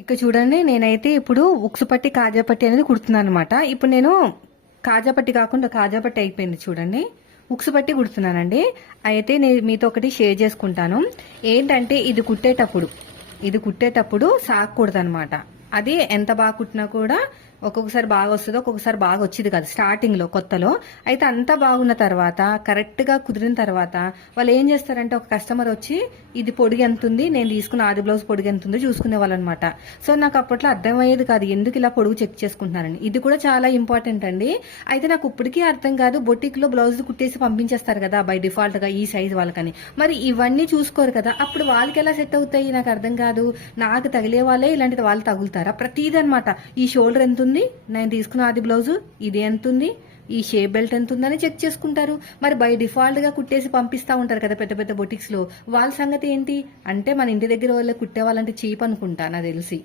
ఇక్కడ చూడండి, నేనైతే ఇప్పుడు ఉక్సు పట్టి కాజా పట్టి అనేది కుడుతున్నాను అనమాట. ఇప్పుడు నేను కాజా పట్టి కాకుండా కాజా పట్టి అయిపోయింది చూడండి, ఉక్సు పట్టి కుడుతున్నానండి. అయితే నేను మీతో ఒకటి షేర్ చేసుకుంటాను. ఏంటంటే ఇది కుట్టేటప్పుడు సాగకూడదు అనమాట. అది ఎంత బాగా కుట్టినా కూడా ఒక్కొక్కసారి బాగా వస్తుంది, ఒక్కొక్కసారి బాగా వచ్చేది కాదు స్టార్టింగ్ లో కొత్తలో. అయితే అంతా బాగున్న తర్వాత కరెక్ట్ గా కుదిరిన తర్వాత వాళ్ళు ఏం చేస్తారంటే, ఒక కస్టమర్ వచ్చి ఇది పొడిగి ఎంత ఉంది, నేను తీసుకున్న ఆది బ్లౌజ్ పొడిగి ఎంత ఉందో చూసుకునే వాళ్ళు అనమాట. సో నాకు అప్పట్లో అర్థమయ్యేది కాదు ఎందుకు ఇలా పొడుగు చెక్ చేసుకుంటున్నారని. ఇది కూడా చాలా ఇంపార్టెంట్ అండి. అయితే నాకు ఇప్పటికీ అర్థం కాదు, బొటిక్ లో బ్లౌజ్ కుట్టేసి పంపించేస్తారు కదా బై డిఫాల్ట్ గా ఈ సైజ్ వాళ్ళకని. మరి ఇవన్నీ చూసుకోరు కదా, అప్పుడు వాళ్ళకి ఎలా సెట్ అవుతాయి నాకు అర్థం కాదు. నాకు తగిలే వాళ్ళే ఇలాంటిది వాళ్ళు తగులుతారా ప్రతిదీ అనమాట. ఈ షోల్డర్ ఎంత ఉంది, నేను తీసుకున్న ఆది బ్లౌజ్ ఇది ఎంత ఉంది, ఈ షేప్ బెల్ట్ ఎంత ఉందని చెక్ చేసుకుంటారు. మరి బై డిఫాల్ట్ గా కుట్టేసి పంపిస్తా ఉంటారు కదా పెద్ద పెద్ద బొటిక్స్ లో, వాళ్ళ సంగతి ఏంటి అంటే మన ఇంటి దగ్గర వాళ్ళే కుట్టే వాళ్ళంటే చీప్ అనుకుంటా నాకు తెలిసి.